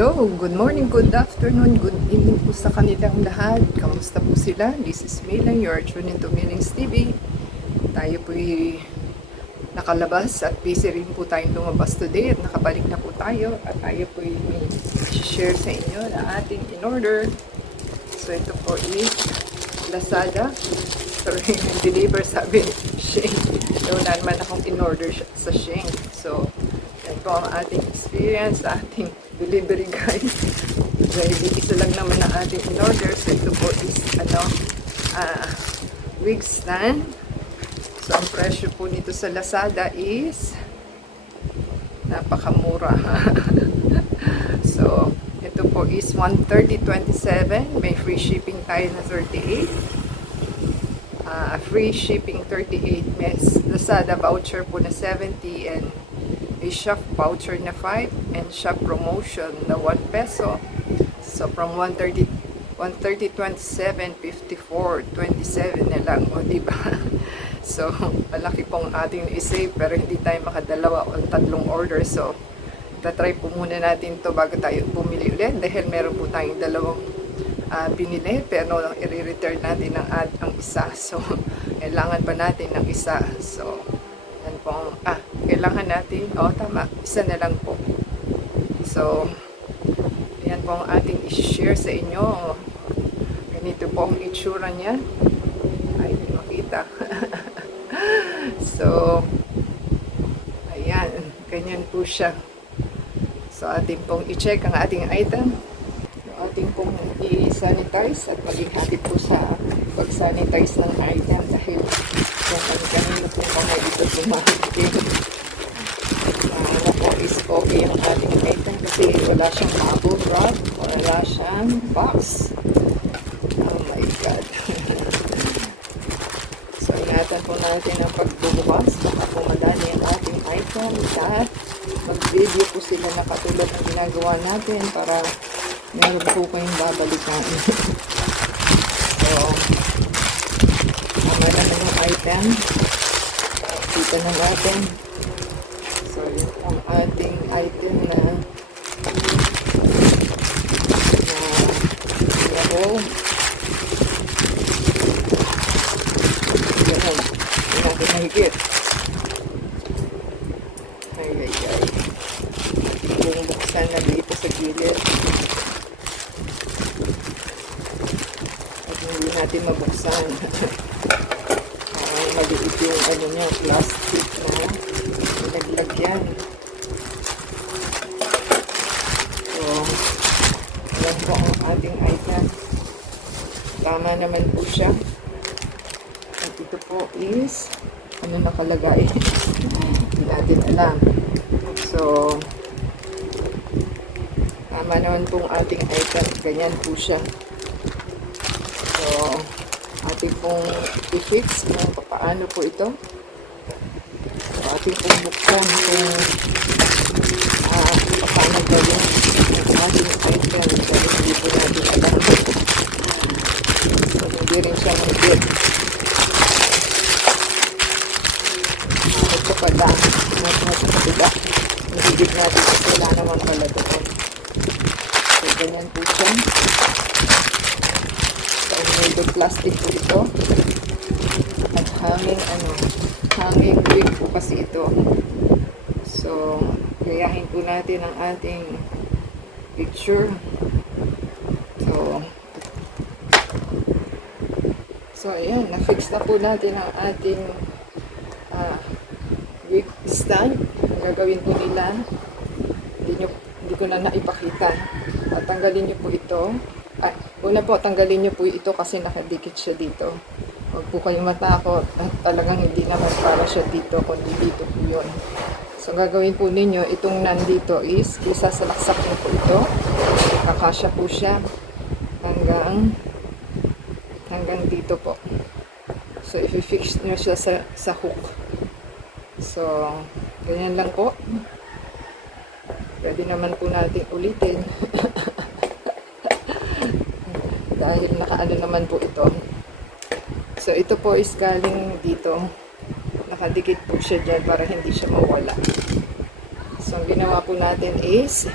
Hello, good morning, good afternoon, good evening po sa kanilang lahat. Kamusta po sila? This is Milang, you are tuning to Milang's TV. Tayo po'y nakalabas at busy rin po tayong lumabas today at nakabalik na po tayo at tayo po'y share sa inyo na ating in-order. So ito po is Lazada. Sorry, deliver sabi Shein. So wala naman akong in-order sa Shein. So yan po ang ating experience sa ating delivery guys. Dahil isa lang naman ang ating in-order. So ito po is wig stand. So ang presyo po nito sa Lazada is napakamura. So ito po is 130.27. May free shipping tayo na 38. Free shipping 38. May Lazada voucher po na 70 and a shop voucher na 5 and shop promotion na 1 peso. So from 130.27, 54, 27 na lang, o diba? So malaki pong ating i-save pero hindi tayo makadalawa o tatlong order. So tatry po muna natin to bago tayo bumili ulit dahil meron po tayong dalawang binili pero i-return natin ang isa. So kailangan pa natin ng isa. So yan po kailangan natin, tama, isa na lang po. So yan po ang ating i-share sa inyo. Ganito po ang itsura niya. Ay, hindi makita. So ayan, ganyan po siya. So ating pong i-check ang ating item. Ating pong i-sanitize at maging happy po sa pag-sanitize ng item dahil kung kanina po mga dito bumahigit po is okay ang ating item kasi wala siyang bubble wrap, wala siyang box. Oh my god. So ingatan po natin ang pagbubukas baka po madali ang ating item at mag-video po sila na katulad ng ginagawa natin para meron po kayong babalikan. So tama naman yung item. Kita na natin. So yun ang ating item na roll. Yan. Hindi natin mahigit. Ay. Bumuksan na dito sa gilid. At hindi natin mabuksan. Maliit yung niya, plastic na nilagyan. So, yan po ang ating item. Tama naman po siya. At ito po is ano nakalagay. Hindi natin alam. So, tama naman pong ating item. Ganyan po siya. So, ating pong i-fix kung paano po ito. So, ating pong buksan kung paano gawin ang ating item. So, hindi po natin alam. So, hindi rin siya mahigit. Ito pala. Mahigit natin kasi wala naman pala ito. So, ganyan po siya. Made plastic po ito at hanging wig po kasi ito. So gayahin po natin ang ating picture. So ayan, na-fix na po natin ang ating wig stand. Ang gagawin po nila, hindi ko na naipakita at tanggalin nyo po ito. Una po, tanggalin nyo po ito kasi nakadikit siya dito. Huwag po kayong matakot at talagang hindi naman para siya dito, kundi dito po yun. So, gagawin po ninyo, itong nandito is, isasalaksak nyo po ito. Kakasya po siya hanggang dito po. So, i-fix nyo siya sa hook. So, ganyan lang po. Pwede naman po natin ulitin. Dahil nakaano naman po ito. So ito po is galing dito. Nakadikit po siya dyan para hindi siya mawala. So ang ginawa po natin is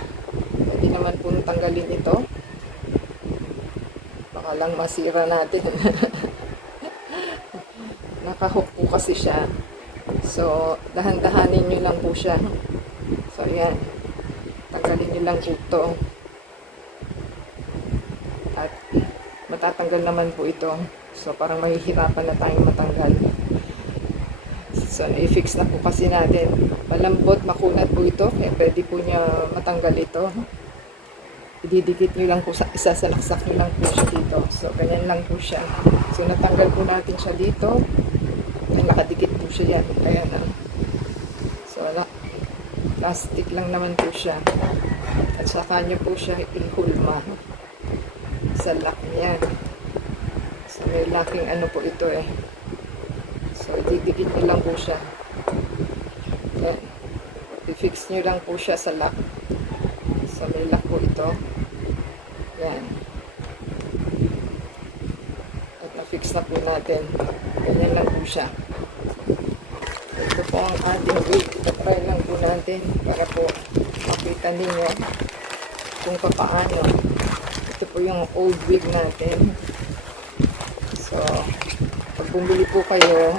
pwede naman po tanggalin ito. Baka lang masira natin. Nakahook po kasi siya. So, dahan-dahanin nyo lang po siya. So, ayan. Tanggalin nyo lang po ito. At matatanggal naman po ito. So, parang mahihirapan na tayong matanggal. So, i-fix na po kasi natin. Malambot, makunat po ito. Kaya pwede po niya matanggal ito. Ididikit nyo lang po sa isa, salaksak nyo lang po siya dito. So, ganyan lang po siya. So, natanggal po natin siya dito. Yan, nakadikit po siya yan. Kaya na. So, plastic lang naman po siya. At saka nyo po siya ihulma sa lock niya. So, may locking ano po ito eh. So, ididikit nyo lang po siya. Yan. I-fix nyo lang po siya sa lock. So, may lock po ito. Yan. At na-fix na po natin. Ganyan lang po siya. Ito po ang ating wig. Try lang po natin para po makita ninyo kung paano. Ito po yung old wig natin. So, pag bumili po kayo,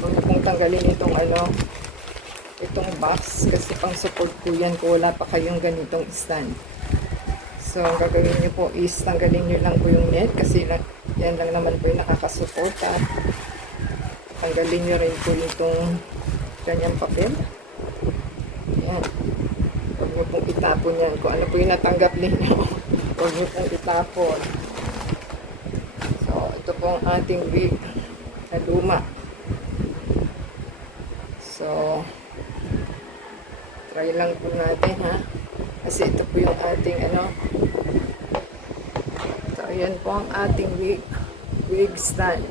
huwag na pong tanggalin itong itong box kasi pang support po yan kung wala pa kayong ganitong stand. So, ang gagawin nyo po is tanggalin nyo lang po yung net kasi yan lang naman po yung nakakasuporta. Tanggalin nyo rin po itong ganyang papel. Yan. Huwag nyo pong itapon yan. Kung ano po yung natanggap ninyo, huwag nyo pong itapon. So, ito po ang ating wig na luma. So, try lang po natin ha. Kasi ito po yung ating So, ayan po ang ating wig stand.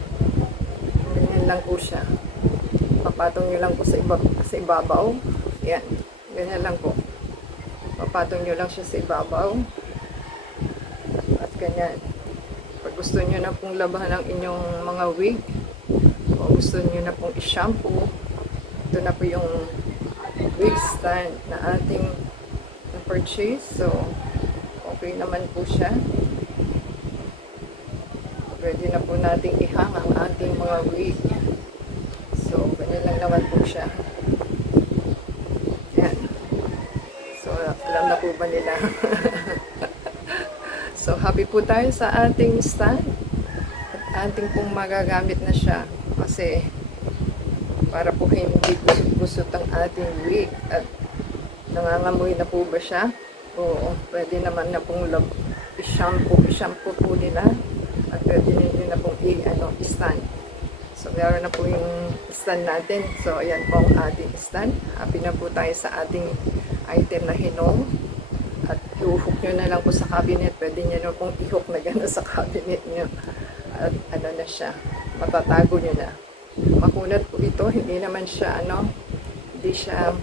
Ganyan lang po siya. Papatong nyo lang po sa ibabaw. Yan. Ganyan lang po. Papatong nyo lang siya sa ibabaw. At ganyan. Pag gusto nyo na pong labahan ang inyong mga wig, o gusto nyo na pong i-shampoo, ito na po yung wig stand na ating purchase. So, okay naman po siya. Pwede na po nating ihang ang ating mga wig. So, ganyan lang naman po siya. Yan. So, alam na po ba nila? So, happy po tayo sa ating stand. At ating pong magagamit na siya. Kasi, para po hindi gusot ang ating wig. At nangangamoy na po ba siya? Oo, pwede naman na pong i-shampoo po nila. At pwede nyo na pong i-stand. So, meron na po yung stand natin. So, ayan po ang ating stand. Happy na po tayo sa ating item na hinong. At i-hook nyo na lang po sa cabinet. Pwede nyo na pong i-hook na gano'n sa cabinet nyo. At ano na siya, matatago nyo na. Makunat po ito. Hindi naman siya, hindi siya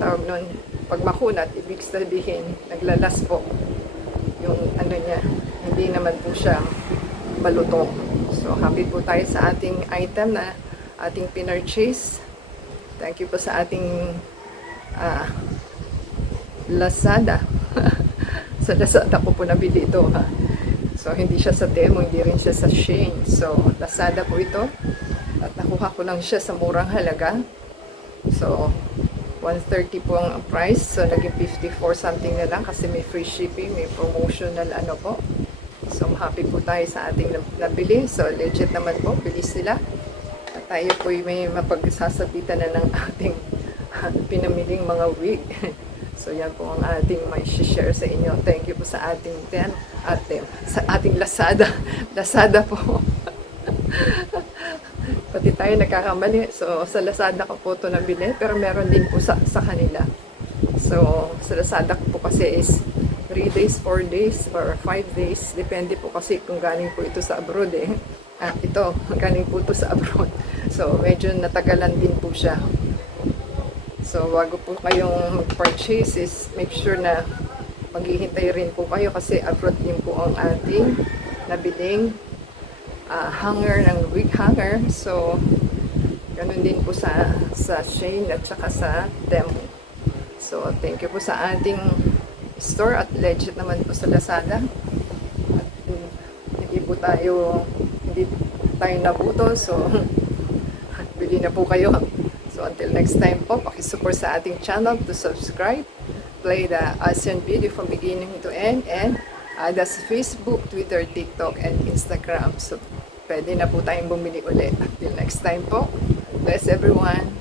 tawag nun, pag makunat, ibig sabihin, naglalas po yung niya, hindi naman po siya balutong. So, happy po tayo sa ating item na ating pinurchase. Thank you po sa ating Lazada. Sa Lazada ko po nabili ito, ha. So, hindi siya sa Temu, hindi rin siya sa Shein. So, Lazada po ito. At nakuha ko lang siya sa murang halaga. So, 130 po ang price. So, naging 54 something na lang kasi may free shipping, may promotional po. So, happy po tayo sa ating nabili. So, legit naman po, bilis sila. At tayo po may mapagsasabitan na ng ating pinamiling mga wig. So, yan po ang ating may share sa inyo. Thank you po sa ating sa ating Lazada. Lazada po. Pati tayo nagkakamali. So, sa Lazada ko po ito nabili. Pero meron din po sa kanila. So, sa Lazada ko po kasi is 3 days, 4 days, or 5 days. Depende po kasi kung galing po ito sa abroad eh. Ito, galing po ito sa abroad. So, medyo natagalan din po siya. So, bago po kayong mag-purchase is make sure na maghihintay rin po kayo kasi abroad din po ang ating nabiling hanger ng wig hanger. So, ganun din po sa Shein at saka sa Temu. So, thank you po sa ating store at legit naman po sa Lazada. At hindi tayo nabuto, so bili na po kayo. So until next time po, pakisupport sa ating channel to subscribe, play the ASEAN video from beginning to end, and add us sa Facebook, Twitter, TikTok, and Instagram. So pwede na po tayong bumili ulit. Until next time po, bless everyone.